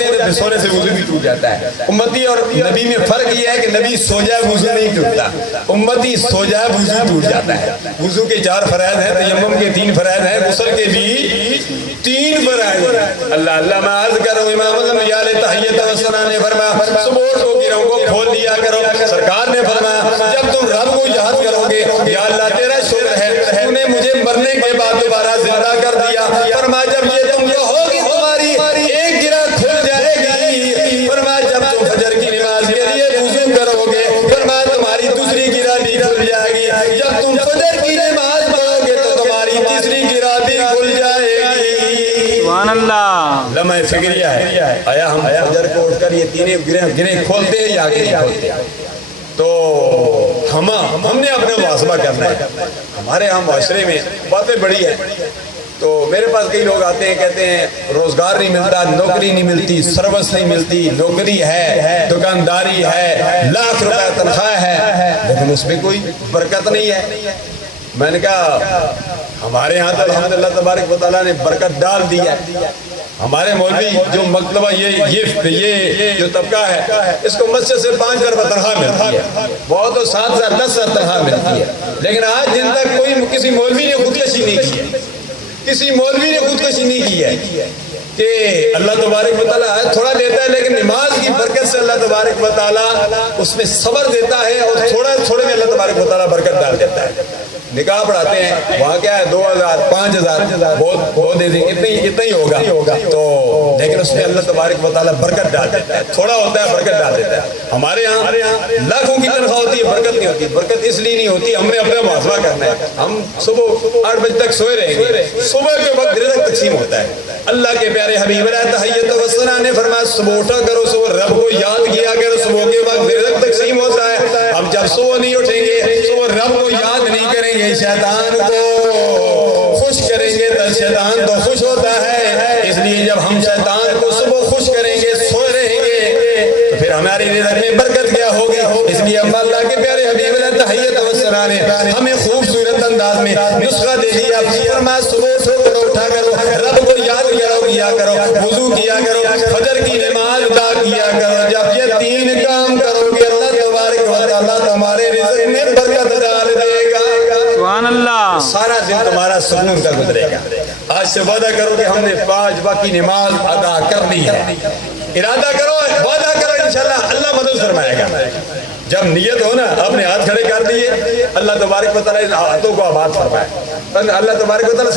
جاتے ہیں تو سونے سے وضو بھی ٹوٹ جاتا ہے. امتی اور نبی میں فرق یہ ہے کہ نبی سو جائے وضو نہیں ٹوٹتا, امتی سو جائے وضو ٹوٹ جاتا ہے. وضو کے 4 فرائض ہیں, تیمم کے 3 فرائض ہیں, غسل کے بھی 3 فرائض ہیں. اللہ اللہ میں عرض کر رہا ہوں, امام الانبیاء علیہ تحیت و ثنا نے فرمایا صبح اٹھو گرہوں کو کھول دیا کرو. سرکار نے فرمایا جب تم رب کو یاد کرو گے, یا اللہ تیرا شکر ہے تو نے مجھے مرنے کے بعد دوبارہ زندہ کر دیا. فرمایا جب یہ تم کہو گے تمہاری ایک گرہ کھل جائے گی. فرمایا جب تم فجر کی نماز کے لیے وضو کرو گے, فرمایا تمہاری دوسری گرہ بھی کھل جائے گی. جب تم فجر کی نماز پڑھو گے تو تمہاری تیسری گرہ بھی کھل جائے گی. سبحان اللہ. لمحہ فکریہ ہے, آیا ہم فجر کو اٹھ کر یہ تینیں گرہیں کھولتے یا آگے نہیں کھولتے؟ تو ہم نے اپنا محاسبہ کرنا ہے. ہمارے ہم معاشرے میں باتیں بڑی ہیں. تو میرے پاس کئی لوگ آتے ہیں, کہتے ہیں روزگار نہیں ملتا, نوکری نہیں ملتی, سروس نہیں ملتی, نوکری ہے, دکانداری ہے, لاکھ روپے تنخواہ ہے, لیکن اس میں کوئی برکت نہیں ہے. میں نے کہا ہمارے یہاں تو الحمدللہ تبارک و تعالیٰ نے برکت ڈال دی ہے. ہمارے مولوی جو مطلب یہ جو طبقہ ہے اس کو مسجد سے 5,000 روپے تنخواہ ملتی ہے, بہت تو 7,000 10,000 تنخواہ ملتی ہے. لیکن آج دن تک کوئی کسی مولوی نے خودکشی نہیں کی ہے, کسی مولوی نے خودکشی نہیں کی ہے. کہ اللہ تبارک و تعالیٰ تھوڑا دیتا ہے, لیکن نماز کی برکت سے اللہ تبارک و تعالیٰ اس میں صبر دیتا ہے, اور تھوڑے میں اللہ تبارک و تعالیٰ برکت ڈال دیتا ہے. نکاح پڑھاتے ہیں, وہاں کیا ہے 2,000 5,000 بہت دے دیں, اتنا ہی ہوگا تو, لیکن اس میں اللہ تبارک و تعالیٰ برکت ڈال دیتا ہے. تھوڑا ہوتا ہے برکت ڈال دیتا ہے. ہمارے یہاں لاکھوں کی تنخواہ ہوتی ہے, برکت نہیں ہوتی. برکت اس لیے نہیں ہوتی, ہم نے اپنا محاسبہ کرنا ہے. ہم صبح 8 بجے تک سوئے رہیں گے, صبح کے وقت رزق تقسیم ہوتا ہے. اللہ کے پیارے حبیب علیہ تحیت و ثنا نے فرمایا صبح اٹھا کرو, صبح رب کو یاد کیا کرو, صبح کے وقت رزق تقسیم ہوتا ہے. اب جب صبح نہیں اٹھیں گے, صبح رب کو یاد نہیں کریں گے, شیطان کو خوش کریں گے تو شیطان تو خوش ہوتا ہے. اس لیے جب ہم شیطان کو صبح خوش کریں گے, سوئے رہیں گے, تو پھر ہماری رزق میں برکت کیا ہوگی. اس لیے اللہ کے پیارے حبیب علیہ تحیت و ثنا نے ہمیں خوبصورت انداز میں نسخہ دے دیا. فرمایا صبح اٹھا کرو, رب کو یاد کیا کرو, وضو کیا کرو, فجر کی نماز ادا کیا کرو. جب یہ 3 کام کرو گے اللہ تبارک و تعالیٰ تمہارے رزق میں برکت ڈال دے گا. سبحان اللہ. سارا دن تمہارا سکون کا گزرے گا. آج سے وعدہ کرو کہ ہم نے 5 وقت کی نماز ادا کرنی ہے. ارادہ کرو, وعدہ کرو, انشاءاللہ اللہ مدد فرمائے گا. جب نیت ہو نا, اپنے ہاتھ کھڑے کر دیے, اللہ تبارک و تعالیٰ ان ہاتھوں کو آباد فرمائے. اللہ تبارک و تعالیٰ